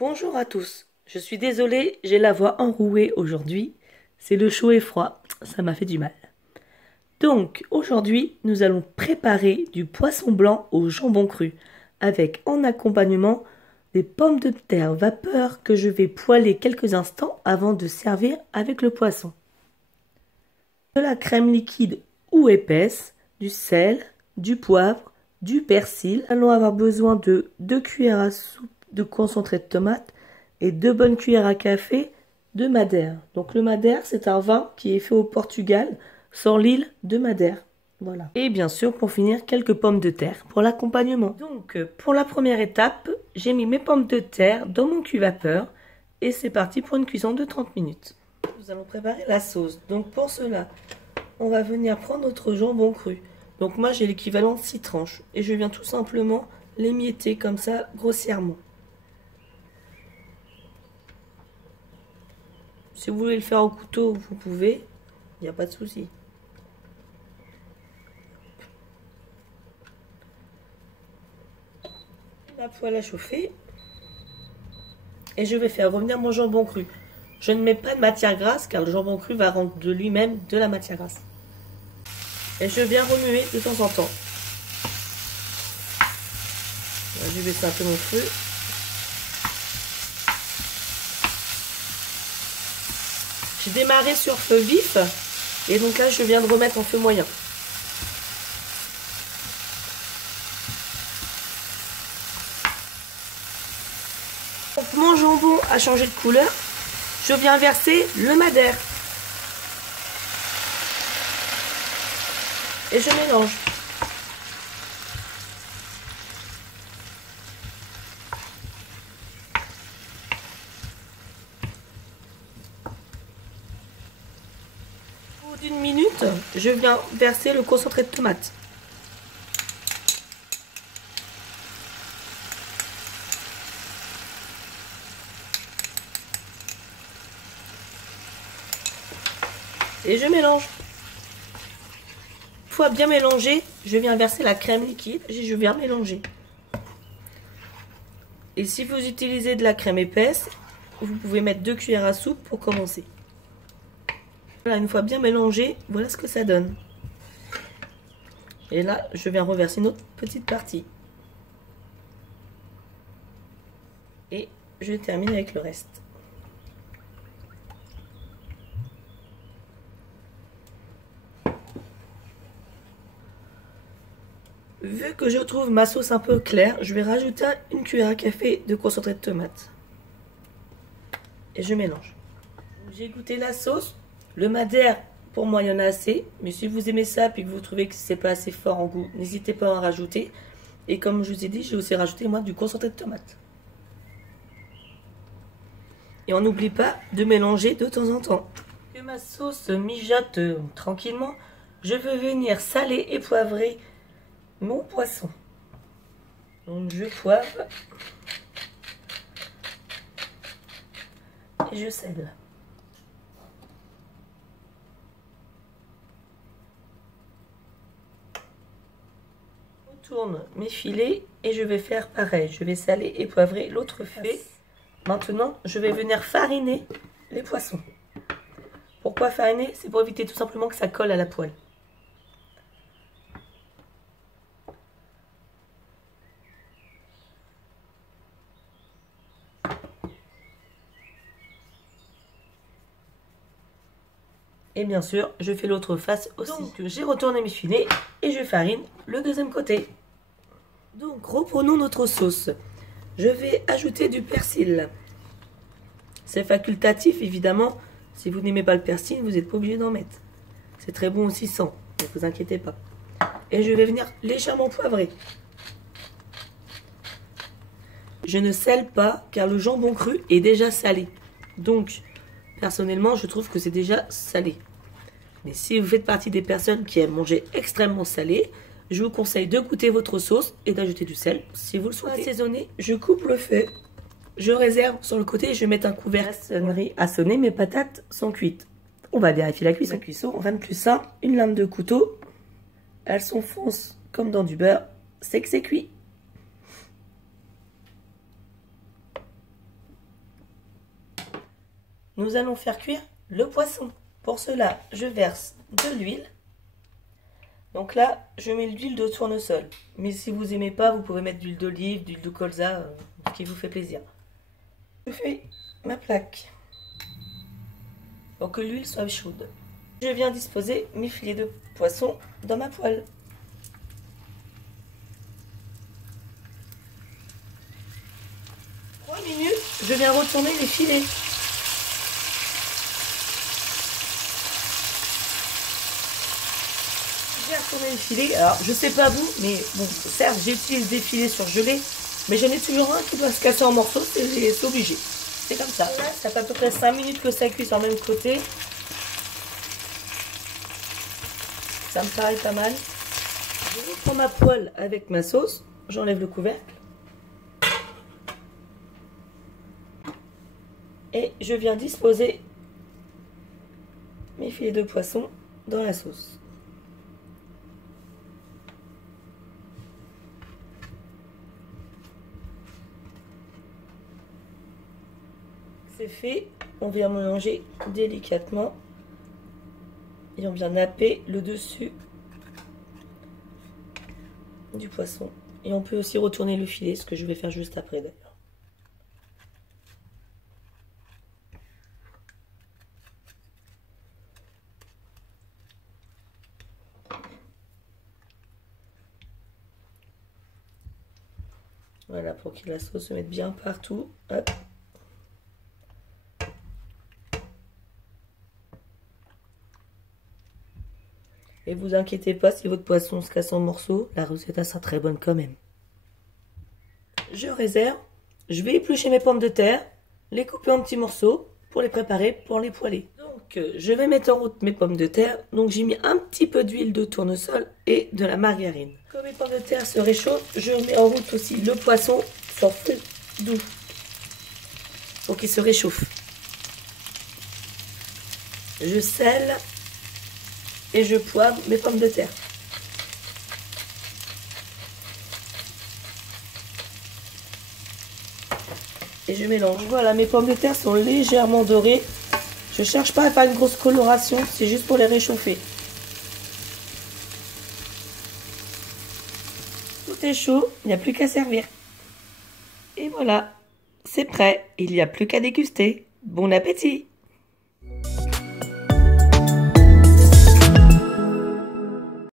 Bonjour à tous, je suis désolée, j'ai la voix enrouée aujourd'hui. C'est le chaud et froid, ça m'a fait du mal. Donc, aujourd'hui, nous allons préparer du poisson blanc au jambon cru, avec en accompagnement des pommes de terre vapeur que je vais poêler quelques instants avant de servir avec le poisson. De la crème liquide ou épaisse, du sel, du poivre, du persil. Nous allons avoir besoin de 2 cuillères à soupe de concentré de tomate et 2 bonnes cuillères à café de Madère. Donc le Madère, c'est un vin qui est fait au Portugal, sur l'île de Madère. Voilà. Et bien sûr, pour finir, quelques pommes de terre pour l'accompagnement. Donc, pour la première étape, j'ai mis mes pommes de terre dans mon cuve vapeur et c'est parti pour une cuisson de 30 minutes. Nous allons préparer la sauce. Donc pour cela, on va venir prendre notre jambon cru. Donc moi j'ai l'équivalent de 6 tranches et je viens tout simplement l'émietter comme ça grossièrement. Si vous voulez le faire au couteau, vous pouvez, il n'y a pas de souci. La poêle à chauffer et je vais faire revenir mon jambon cru. Je ne mets pas de matière grasse car le jambon cru va rendre de lui-même de la matière grasse. Et je viens remuer de temps en temps. Je vais baisser un peu mon feu. J'ai démarré sur feu vif et donc là je viens de remettre en feu moyen. Donc mon jambon a changé de couleur. Je viens verser le Madère. Et je mélange. Au bout d'une minute, je viens verser le concentré de tomate. Et je mélange. Une fois bien mélangé, je viens verser la crème liquide et je viens mélanger. Et si vous utilisez de la crème épaisse, vous pouvez mettre 2 cuillères à soupe pour commencer. Voilà, une fois bien mélangé, voilà ce que ça donne. Et là, je viens reverser une autre petite partie. Et je termine avec le reste. Vu que je trouve ma sauce un peu claire, je vais rajouter une cuillère à café de concentré de tomate. Et je mélange. J'ai goûté la sauce. Le Madère, pour moi, il y en a assez. Mais si vous aimez ça et que vous trouvez que c'est pas assez fort en goût, n'hésitez pas à en rajouter. Et comme je vous ai dit, j'ai aussi rajouté moi du concentré de tomate. Et on n'oublie pas de mélanger de temps en temps. Que ma sauce mijote tranquillement, je veux venir saler et poivrer mon poisson. Donc je poivre et je sèle. Je tourne mes filets et je vais faire pareil. Je vais saler et poivrer l'autre filet. Maintenant, je vais venir fariner les poissons. Pourquoi fariner? C'est pour éviter tout simplement que ça colle à la poêle. Et bien sûr, je fais l'autre face aussi. Donc, j'ai retourné mes filets et je farine le deuxième côté. Donc, reprenons notre sauce. Je vais ajouter du persil. C'est facultatif, évidemment. Si vous n'aimez pas le persil, vous n'êtes pas obligé d'en mettre. C'est très bon aussi sans, ne vous inquiétez pas. Et je vais venir légèrement poivrer. Je ne sèle pas car le jambon cru est déjà salé. Donc, personnellement, je trouve que c'est déjà salé. Mais si vous faites partie des personnes qui aiment manger extrêmement salé, je vous conseille de goûter votre sauce et d'ajouter du sel si vous le souhaitez. Assaisonner, je coupe le feu, je réserve sur le côté et je vais mettre un couvercle. La sonnerie a sonné, mes patates sont cuites. On va vérifier la cuisson. On va de plus ça, une lame de couteau. Elles s'enfoncent comme dans du beurre. C'est que c'est cuit. nous allons faire cuire le poisson. Pour cela, je verse de l'huile. Donc là, je mets de l'huile de tournesol. Mais si vous n'aimez pas, vous pouvez mettre de l'huile d'olive, d'huile de colza, ce qui vous fait plaisir. Je fais ma plaque pour que l'huile soit chaude. Je viens disposer mes filets de poisson dans ma poêle. Je viens retourner les filets. J'ai retourné les filets. Alors, je sais pas vous, mais bon, certes, j'utilise des filets surgelés, mais j'en ai toujours un qui doit se casser en morceaux, c'est obligé. C'est comme ça. Là, ça fait à peu près 5 minutes que ça cuit sur le même côté. Ça me paraît pas mal. Je reprends ma poêle avec ma sauce. J'enlève le couvercle. Et je viens disposer mes filets de poisson dans la sauce. C'est fait, on vient mélanger délicatement et on vient napper le dessus du poisson. Et on peut aussi retourner le filet, ce que je vais faire juste après d'ailleurs. Voilà, pour que la sauce se mette bien partout. Hop. Et vous inquiétez pas si votre poisson se casse en morceaux, la recette sera très bonne quand même. Je réserve, je vais éplucher mes pommes de terre, les couper en petits morceaux pour les préparer, pour les poêler. Donc je vais mettre en route mes pommes de terre, donc j'ai mis un petit peu d'huile de tournesol et de la margarine. Quand mes pommes de terre se réchauffent, je mets en route aussi le poisson sur feu doux pour qu'il se réchauffe. Je sèle et je poivre mes pommes de terre. Et je mélange. Voilà, mes pommes de terre sont légèrement dorées. Je ne cherche pas à faire une grosse coloration, c'est juste pour les réchauffer. Tout est chaud, il n'y a plus qu'à servir. Et voilà, c'est prêt, il n'y a plus qu'à déguster. Bon appétit!